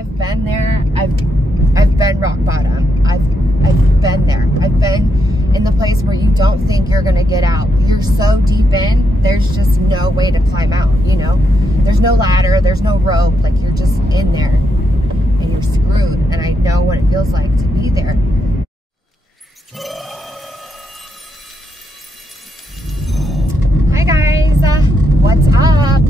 I've been there. I've been rock bottom. I've been there. I've been in the place where you don't think you're gonna get out. You're so deep in, there's just no way to climb out, you know? There's no ladder, there's no rope, like you're just in there and you're screwed. And I know what it feels like to be there. Hi guys, what's up?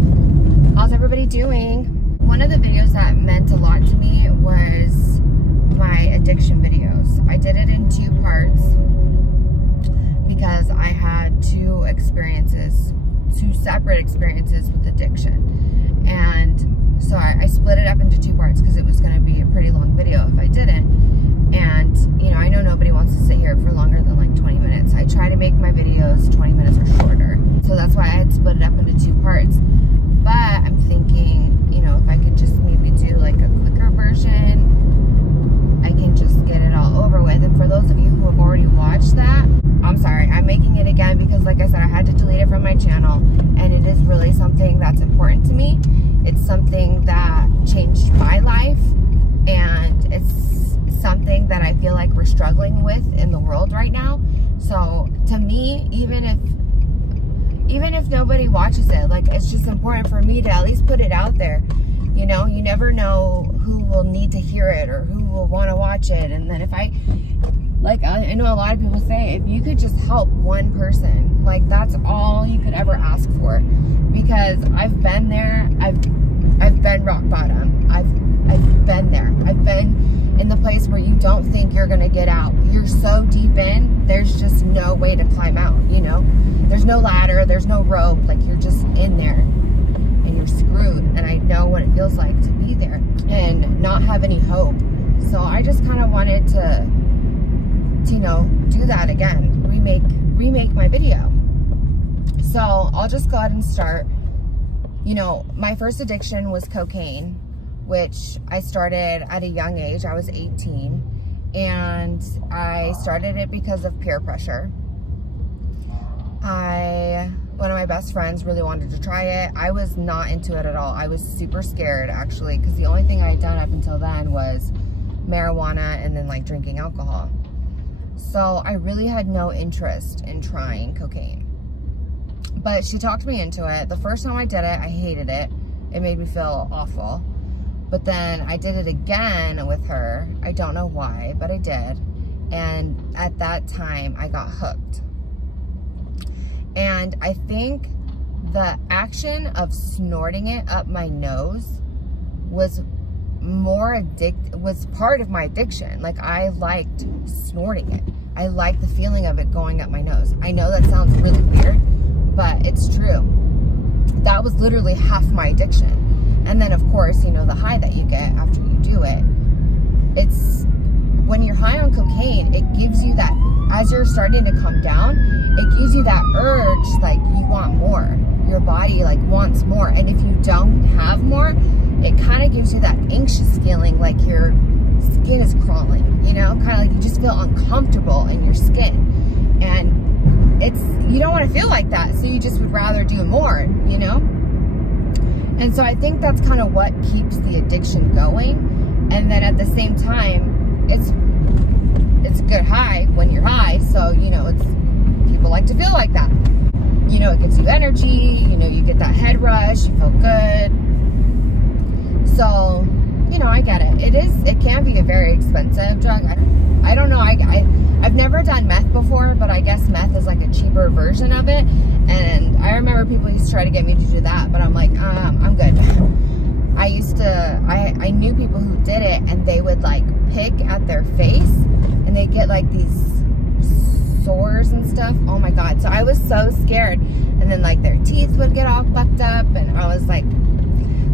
How's everybody doing? One of the videos that meant a lot to me was my addiction videos. I did it in 2 parts because I had 2 separate experiences with addiction. And so I split it up into 2 parts because it was going to be a pretty long video if I didn't. And, you know, I know nobody wants to sit here for longer than like 20 minutes. I try to make my videos 20 minutes or shorter. So that's why I had split it up into 2 parts. But I'm thinking, you know, if I could just maybe do like a quicker version, I can just get it all over with. And for those of you who have already watched that, I'm sorry, I'm making it again because like I said, I had to delete it from my channel, and it is really something that's important to me. It's something that changed my life, and it's something that I feel like we're struggling with in the world right now. So to me, even if nobody watches it, like, it's just important for me to at least put it out there. You know, you never know who will need to hear it or who will want to watch it. And then if I know a lot of people say, if you could just help one person, like, that's all you could ever ask for. Because I've been there. I've been rock bottom. I've been there. I've been in the place where you don't think you're gonna get out. You're so deep in, there's just no way to climb out, you know? There's no ladder, there's no rope, like you're just in there and you're screwed. And I know what it feels like to be there and not have any hope. So I just kind of wanted to, you know, do that again, remake my video. So I'll just go ahead and start. You know, my first addiction was cocaine, which I started at a young age. I was 18, and I started it because of peer pressure. One of my best friends really wanted to try it. I was not into it at all. I was super scared, actually, because the only thing I had done up until then was marijuana and then like drinking alcohol. So I really had no interest in trying cocaine. But she talked me into it. The first time I did it, I hated it. It made me feel awful. But then I did it again with her. I don't know why, but I did. And at that time, I got hooked. And I think the action of snorting it up my nose was part of my addiction. Like, I liked snorting it. I liked the feeling of it going up my nose. I know that sounds really weird, but it's true. That was literally half my addiction. And then, of course, you know, the high that you get after you do it. It's when you're high on cocaine, it gives you that, as you're starting to come down, it gives you that urge, like, you want more. Your body, like, wants more. And if you don't have more, it kind of gives you that anxious feeling, like your skin is crawling, you know? Kind of like you just feel uncomfortable in your skin. And you don't want to feel like that, so you just would rather do more, you know? And so I think that's kind of what keeps the addiction going. And then at the same time, it's a good high when you're high. So, you know, people like to feel like that. You know, it gives you energy, you know, you get that head rush, you feel good. So, you know, I get it. It can be a very expensive drug. I don't know. I've never done meth before, but I guess meth is like a cheaper version of it. And I remember people used to try to get me to do that, but I'm like, I'm good. I knew people who did it, and they would like pick at their face, and they get like these sores and stuff. Oh my God. So I was so scared. And then like their teeth would get all fucked up, and I was like,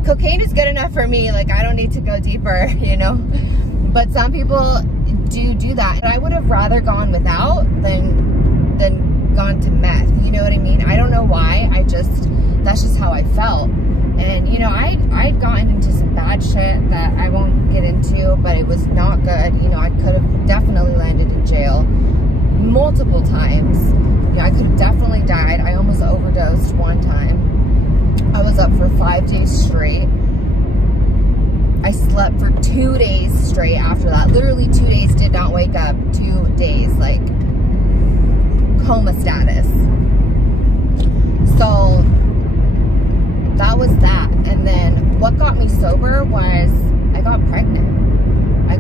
cocaine is good enough for me. Like, I don't need to go deeper, you know? But some people do that. And I would have rather gone without than gone to meth. You know what I mean? I don't know why. That's just how I felt. And, you know, I'd gotten into some bad shit that I won't get into, but it was not good. You know, I could have definitely landed in jail multiple times. You know, I could have definitely died. I almost overdosed one time. I was up for 5 days straight. I slept for 2 days straight after that. Literally 2 days, did not wake up. 2 days, like coma status. So that was that. And then what got me sober was I got pregnant. I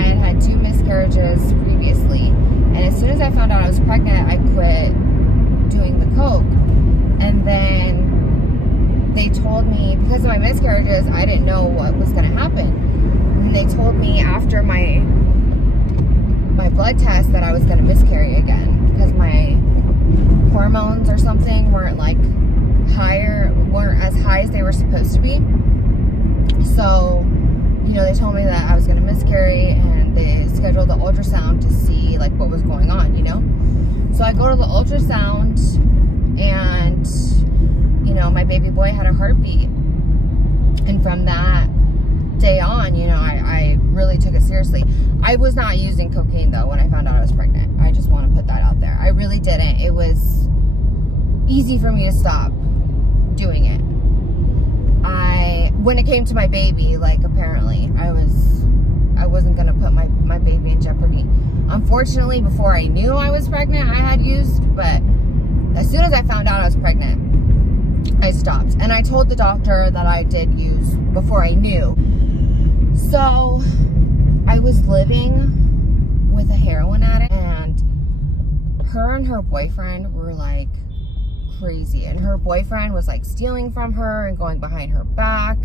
had had 2 miscarriages previously. And as soon as I found out I was pregnant, I quit doing the coke. And then they told me, because of my miscarriages, I didn't know what was going to happen. And they told me after my blood test that I was going to miscarry again, because my hormones or something weren't as high as they were supposed to be. So, you know, they told me that I was going to miscarry, and they scheduled the ultrasound to see like what was going on, you know. So I go to the ultrasound, and you know, my baby boy had a heartbeat. And from that day on, you know, I really took it seriously. I was not using cocaine though when I found out I was pregnant. I just want to put that out there. I really didn't. It was easy for me to stop doing it. When it came to my baby, like, apparently I wasn't gonna put my baby in jeopardy. Unfortunately, before I knew I was pregnant, I had used, but as soon as I found out I was pregnant, I stopped. And I told the doctor that I did use before I knew. So I was living with a heroin addict, and her and her boyfriend were like crazy. And her boyfriend was like stealing from her and going behind her back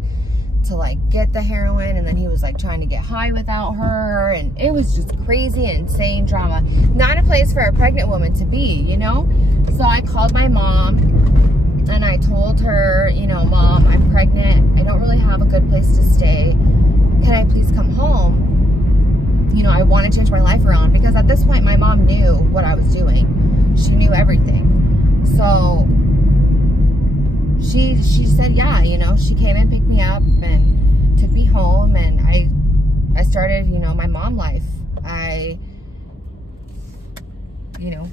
to like get the heroin, and then he was like trying to get high without her, and it was just crazy, insane drama. Not a place for a pregnant woman to be, you know. So I called my mom and I told her, you know, Mom, I'm pregnant. I don't really have a good place to stay. Can I please come home? You know, I want to change my life around, because at this point my mom knew what I was doing. She knew everything. So she said, yeah, you know. She came and picked me up and took me home, and I started, you know, my mom life. I, you know,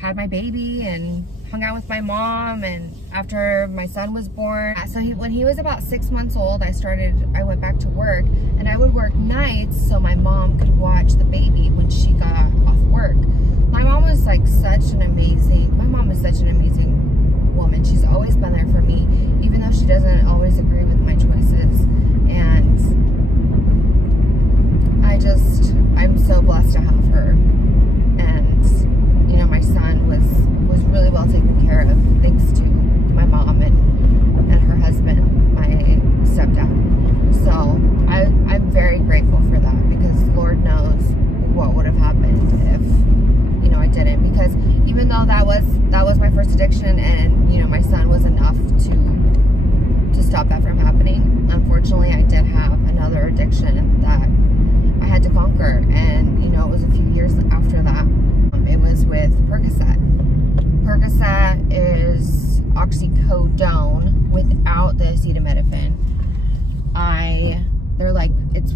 had my baby and hung out with my mom, and after my son was born, so when he was about 6 months old, I went back to work, and I would work nights so my mom could watch the baby when she got off work. My mom is such an amazing woman. She's always been there for me, even though she doesn't always agree with my choices. And I'm so blessed to have her. And, you know, my son was really well taken care of, thanks to my mom and her husband, my stepdad. So I'm very grateful for that, because Lord knows what would have happened if, you know, I didn't. Because even though that was my first addiction, and, you know, my son was enough to stop that from happening, unfortunately I did have another addiction that I had to conquer. And, you know, it was a few years after that. It was with Percocet. Percocet is oxycodone without the acetaminophen. They're like, it's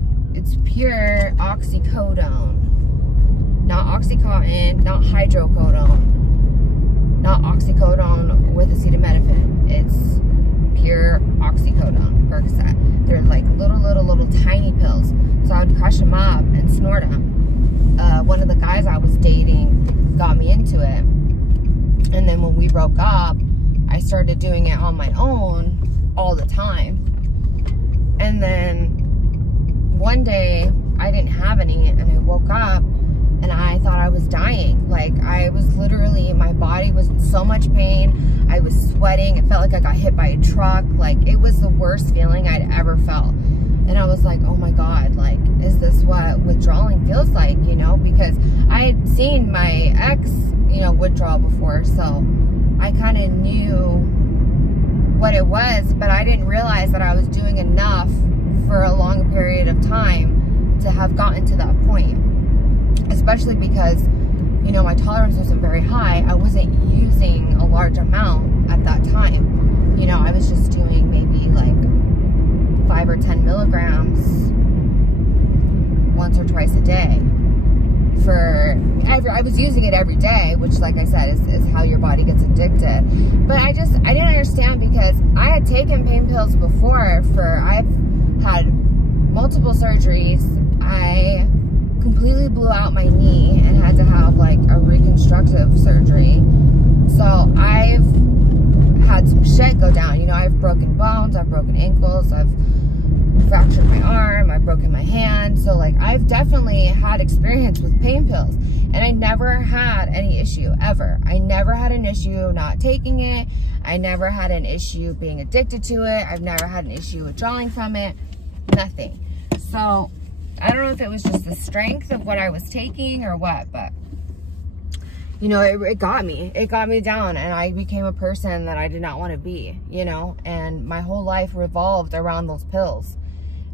pure oxycodone, not Oxycontin, not hydrocodone, not oxycodone with acetaminophen. It's pure oxycodone, Percocet. They're like little tiny pills. So I would crush them up and snort them. One of the guys I was dating got me into it. And then when we broke up, I started doing it on my own all the time. And then one day I didn't have any, and I woke up and I thought I was dying. Like, I was literally, my body was in so much pain. I was sweating. It felt like I got hit by a truck. Like, it was the worst feeling I'd ever felt. And I was like, oh my God, like, is this what withdrawing feels like, you know? Because I had seen my ex, you know, withdrawal before, so I kind of knew what it was, but I didn't realize that I was doing enough for a long period of time to have gotten to that point. Especially because, you know, my tolerance wasn't very high. I wasn't using a large amount at that time. You know, I was just doing maybe like 5 or 10 milligrams once or twice a day. I was using it every day, which, like I said, is how your body gets addicted. But I didn't understand, because I had taken pain pills before. had multiple surgeries. I completely blew out my knee and had to have like a reconstructive surgery. So I've had some shit go down. You know, I've broken bones, I've broken ankles, I've fractured my arm, I've broken my hand. So like I've definitely had experience with pain pills, and I never had any issue ever. I never had an issue not taking it. I never had an issue being addicted to it. I've never had an issue withdrawing from it. Nothing. So I don't know if it was just the strength of what I was taking or what, but you know, it got me. It got me down, and I became a person that I did not want to be, you know, and my whole life revolved around those pills.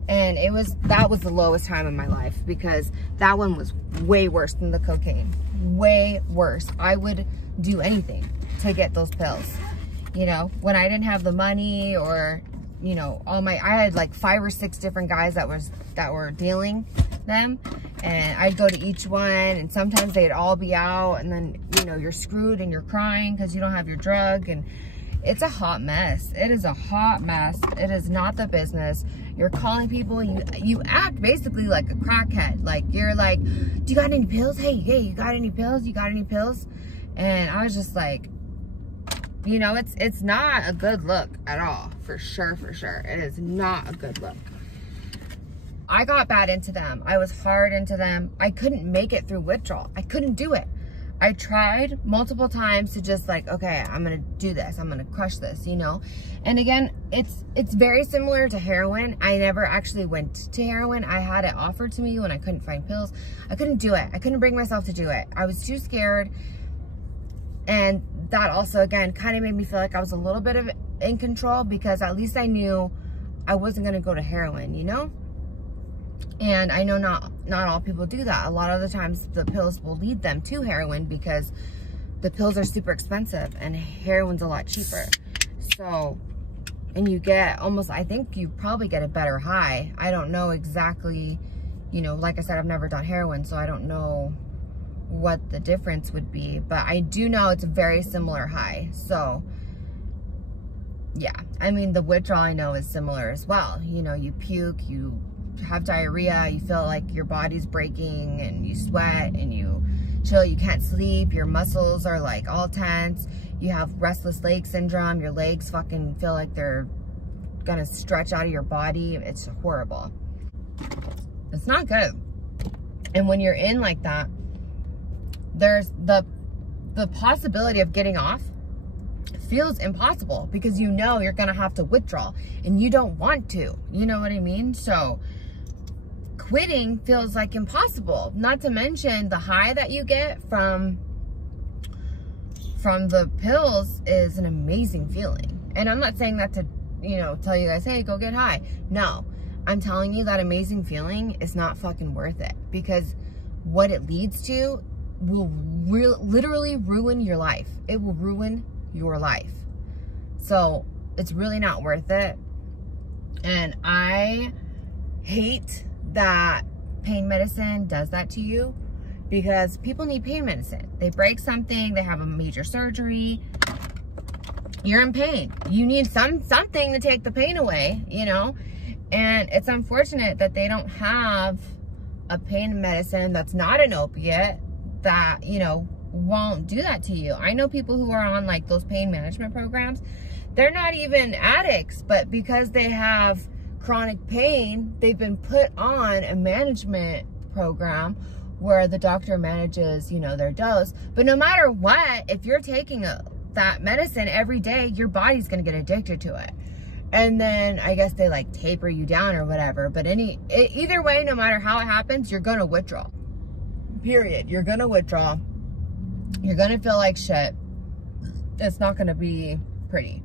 And that was the lowest time in my life, because that one was way worse than the cocaine. Way worse. I would do anything to get those pills. You know, when I didn't have the money, or, you know, I had like 5 or 6 different guys that were dealing them, and I'd go to each one, and sometimes they'd all be out, and then, you know, you're screwed and you're crying because you don't have your drug, and it's a hot mess. It is a hot mess. It is not the business. You're calling people, you act basically like a crackhead. Like, you're like, do you got any pills? Hey, you got any pills? You got any pills? And I was just like, you know, it's not a good look at all. For sure. It is not a good look. I got bad into them. I was hard into them. I couldn't make it through withdrawal. I couldn't do it. I tried multiple times to just like, okay, I'm going to do this. I'm going to crush this, you know? And again, it's very similar to heroin. I never actually went to heroin. I had it offered to me when I couldn't find pills. I couldn't do it. I couldn't bring myself to do it. I was too scared. And that also, again, kind of made me feel like I was a little bit in control, because at least I knew I wasn't going to go to heroin, you know? And I know not all people do that. A lot of the times the pills will lead them to heroin, because the pills are super expensive and heroin's a lot cheaper. So, and you get almost, I think you probably get a better high. I don't know exactly, you know, like I said, I've never done heroin, so I don't know what the difference would be, but I do know it's a very similar high. So yeah, I mean, the withdrawal I know is similar as well. You know, you puke, you have diarrhea, you feel like your body's breaking, and you sweat and you chill, you can't sleep, your muscles are like all tense, you have restless leg syndrome, your legs fucking feel like they're gonna stretch out of your body. It's horrible. It's not good. And when you're in like that, there's the possibility of getting off feels impossible, because you know you're gonna have to withdraw and you don't want to, you know what I mean? So quitting feels like impossible, not to mention the high that you get from the pills is an amazing feeling. And I'm not saying that to, you know, tell you guys, hey, go get high. No, I'm telling you that amazing feeling is not fucking worth it, because what it leads to will literally ruin your life. It will ruin your life. So it's really not worth it. And I hate that pain medicine does that to you, because people need pain medicine. They break something, they have a major surgery, you're in pain. You need something to take the pain away, you know? And it's unfortunate that they don't have a pain medicine that's not an opiate that, you know, won't do that to you. I know people who are on like those pain management programs, they're not even addicts, but because they have chronic pain, they've been put on a management program where the doctor manages, you know, their dose. But no matter what, if you're taking that medicine every day, your body's gonna get addicted to it. And then I guess they like taper you down or whatever. But either way, no matter how it happens, you're gonna withdraw. Period. You're gonna withdraw. You're gonna feel like shit. It's not gonna be pretty.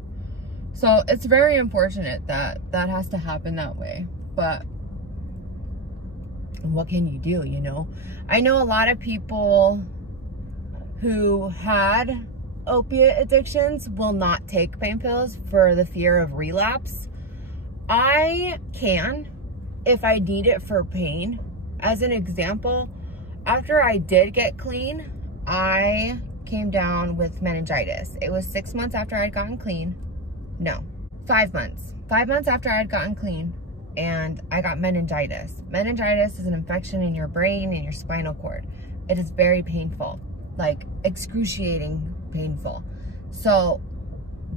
So it's very unfortunate that that has to happen that way. But what can you do, you know? I know a lot of people who had opiate addictions will not take pain pills for the fear of relapse. I can if I need it for pain. As an example, after I did get clean, I came down with meningitis. It was 6 months after I'd gotten clean. No, 5 months. 5 months after I'd gotten clean, and I got meningitis. Meningitis is an infection in your brain and your spinal cord. It is very painful, like excruciating painful. So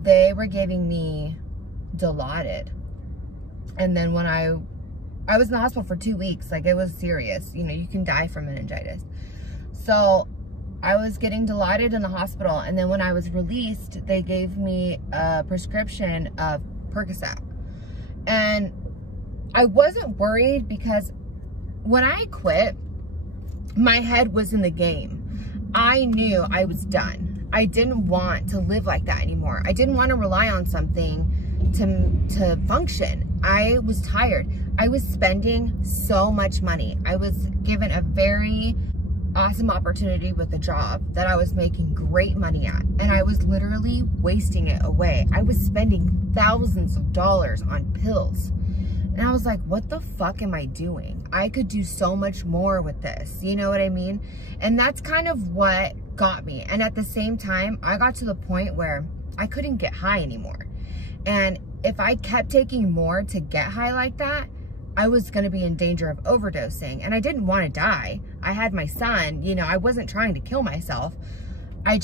they were giving me Dilaudid. And then when I was in the hospital for 2 weeks, like it was serious. You know, you can die from meningitis. So I was getting Dilaudid in the hospital, and then when I was released, they gave me a prescription of Percocet. And I wasn't worried because when I quit, my head was in the game. I knew I was done. I didn't want to live like that anymore. I didn't want to rely on something to function. I was tired. I was spending so much money. I was given a very awesome opportunity with a job that I was making great money at, and I was literally wasting it away. I was spending thousands of dollars on pills, and I was like, what the fuck am I doing? I could do so much more with this, you know what I mean? And that's kind of what got me. And at the same time, I got to the point where I couldn't get high anymore. And if I kept taking more to get high like that, I was going to be in danger of overdosing, and I didn't want to die. I had my son, you know, I wasn't trying to kill myself. I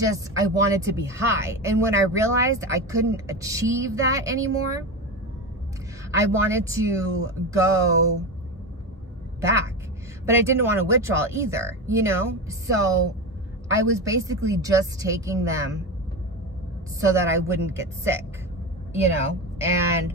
wanted to be high. And when I realized I couldn't achieve that anymore, I wanted to go back, but I didn't want to withdrawal either, you know? So I was basically just taking them so that I wouldn't get sick, you know? And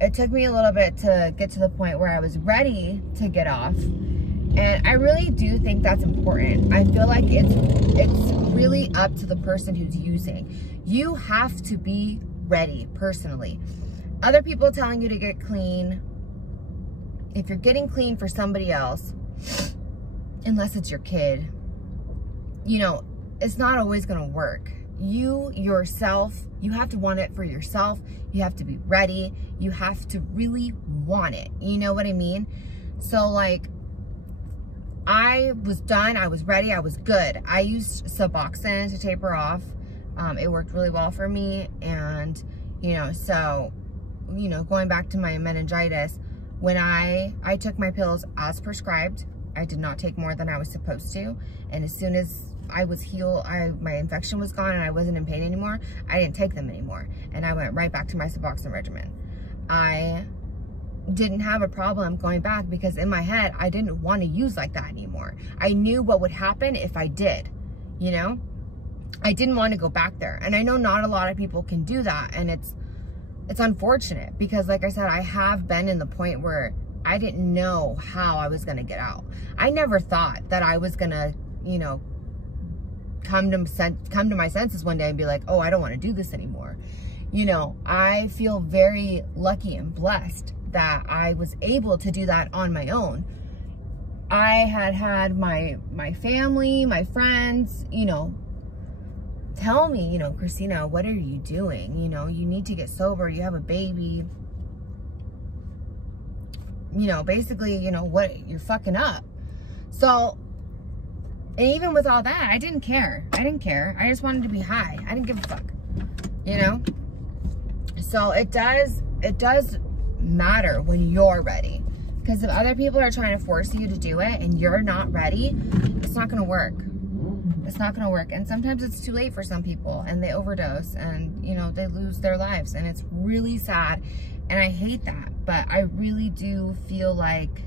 it took me a little bit to get to the point where I was ready to get off. And I really do think that's important. I feel like it's really up to the person who's using. You have to be ready personally. Other people telling you to get clean, if you're getting clean for somebody else, unless it's your kid, you know, it's not always gonna work. You yourself, you have to want it for yourself. You have to be ready. You have to really want it. You know what I mean? So like, I was done. I was ready. I was good. I used Suboxone to taper off. It worked really well for me. And, you know, so, you know, going back to my meningitis, when I took my pills as prescribed, I did not take more than I was supposed to. And as soon as I was healed, my infection was gone and I wasn't in pain anymore, I didn't take them anymore. And I went right back to my Suboxone regimen. I didn't have a problem going back because in my head, I didn't want to use like that anymore. I knew what would happen if I did, you know? I didn't want to go back there. And I know not a lot of people can do that. And it's unfortunate because like I said, I have been in the point where I didn't know how I was going to get out. I never thought that I was going to, you know, come to my senses one day and be like, oh, I don't want to do this anymore. You know, I feel very lucky and blessed that I was able to do that on my own. I had my family, my friends, you know, tell me, you know, Christina, what are you doing? You know, you need to get sober. You have a baby. You know, basically, you know, what, you're fucking up. So, and even with all that, I didn't care. I didn't care. I just wanted to be high. I didn't give a fuck, you know? So it does matter when you're ready. Because if other people are trying to force you to do it and you're not ready, it's not going to work. It's not going to work. And sometimes it's too late for some people and they overdose and, you know, they lose their lives. And it's really sad. And I hate that. But I really do feel like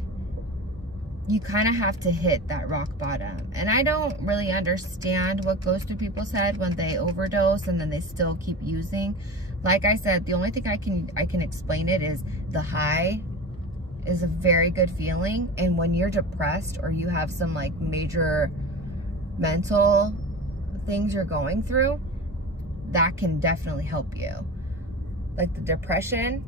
you kind of have to hit that rock bottom. And I don't really understand what goes through people's head when they overdose and then they still keep using. Like I said, the only thing I can explain it is the high is a very good feeling. And when you're depressed or you have some like major mental things you're going through, that can definitely help you. Like the depression,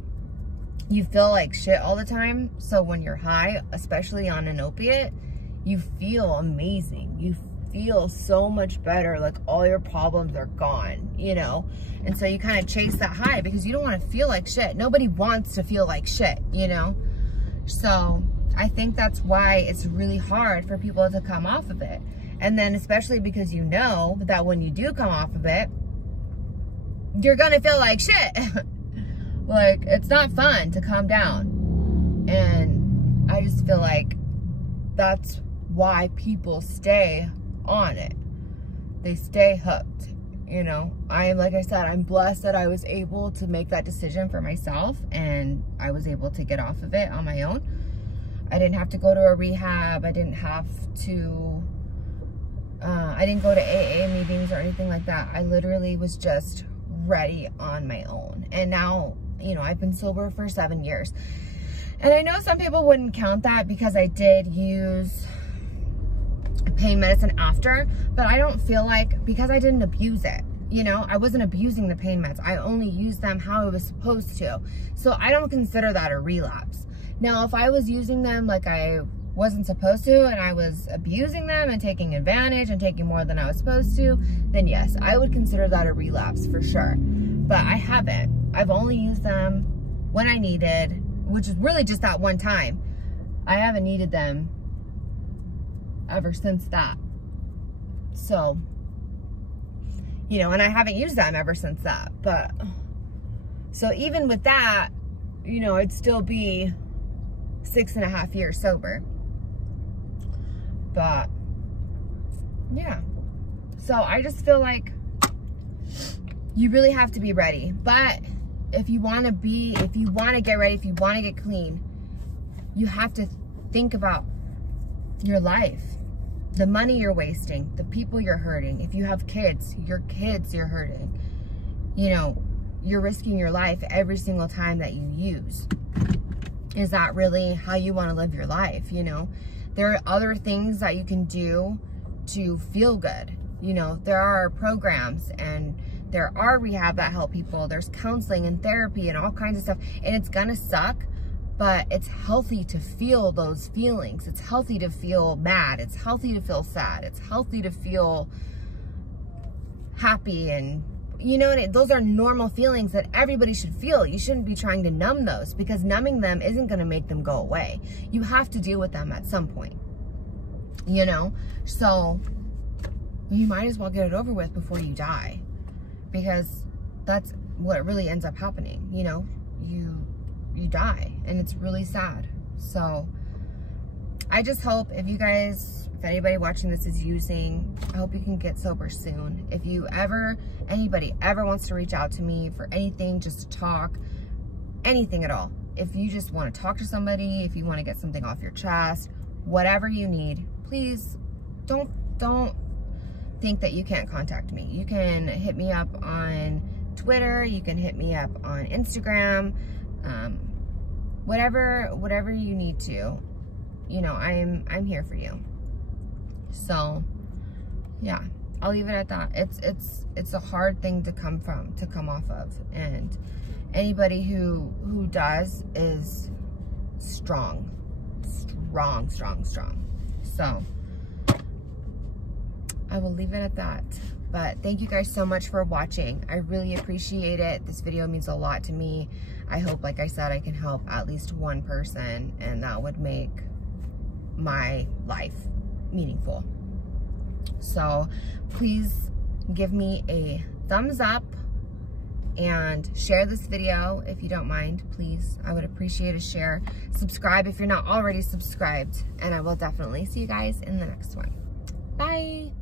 you feel like shit all the time. So when you're high, especially on an opiate, you feel amazing. You feel so much better. Like all your problems are gone, you know? And so you kind of chase that high because you don't want to feel like shit. Nobody wants to feel like shit, you know? So I think that's why it's really hard for people to come off of it. And then especially because you know that when you do come off of it, you're gonna feel like shit. Like, it's not fun to calm down. And I just feel like that's why people stay on it. They stay hooked, you know. Like I said, I'm blessed that I was able to make that decision for myself, and I was able to get off of it on my own. I didn't have to go to a rehab. I didn't have to, I didn't go to AA meetings or anything like that. I literally was just ready on my own. And now, you know, I've been sober for 7 years. And I know some people wouldn't count that because I did use pain medicine after, but I don't feel like, because I didn't abuse it, you know, I wasn't abusing the pain meds. I only used them how I was supposed to. So I don't consider that a relapse. Now, if I was using them like I wasn't supposed to, and I was abusing them and taking advantage and taking more than I was supposed to, then yes, I would consider that a relapse for sure. But I haven't. I've only used them when I needed, which is really just that one time. I haven't needed them ever since that. So, you know, and I haven't used them ever since that. But, so even with that, you know, I'd still be 6.5 years sober. But, yeah. So I just feel like you really have to be ready. But if you want to get ready, if you want to get clean, you have to think about your life, the money you're wasting, the people you're hurting. If you have kids, your kids you're hurting. You know, you're risking your life every single time that you use. Is that really how you want to live your life? You know, there are other things that you can do to feel good. You know, there are programs and there are rehab that help people. There's counseling and therapy and all kinds of stuff. And it's gonna suck, but it's healthy to feel those feelings. It's healthy to feel mad. It's healthy to feel sad. It's healthy to feel happy, and you know, those are normal feelings that everybody should feel. You shouldn't be trying to numb those, because numbing them isn't going to make them go away. You have to deal with them at some point, you know? So you might as well get it over with before you die, because that's what really ends up happening. You know, you die, and it's really sad. So I just hope if anybody watching this is using, I hope you can get sober soon. If anybody ever wants to reach out to me for anything, just to talk, anything at all. If you just want to talk to somebody, if you want to get something off your chest, whatever you need, please don't think that you can't contact me. You can hit me up on Twitter. You can hit me up on Instagram. Whatever you need to, you know, I'm here for you. So yeah, I'll leave it at that. It's a hard thing to come off of, and anybody who does is strong. So I will leave it at that. But thank you guys so much for watching. I really appreciate it. This video means a lot to me. I hope, like I said, I can help at least one person, and that would make my life meaningful. So please give me a thumbs up and share this video if you don't mind, please. I would appreciate a share. Subscribe if you're not already subscribed, and I will definitely see you guys in the next one. Bye.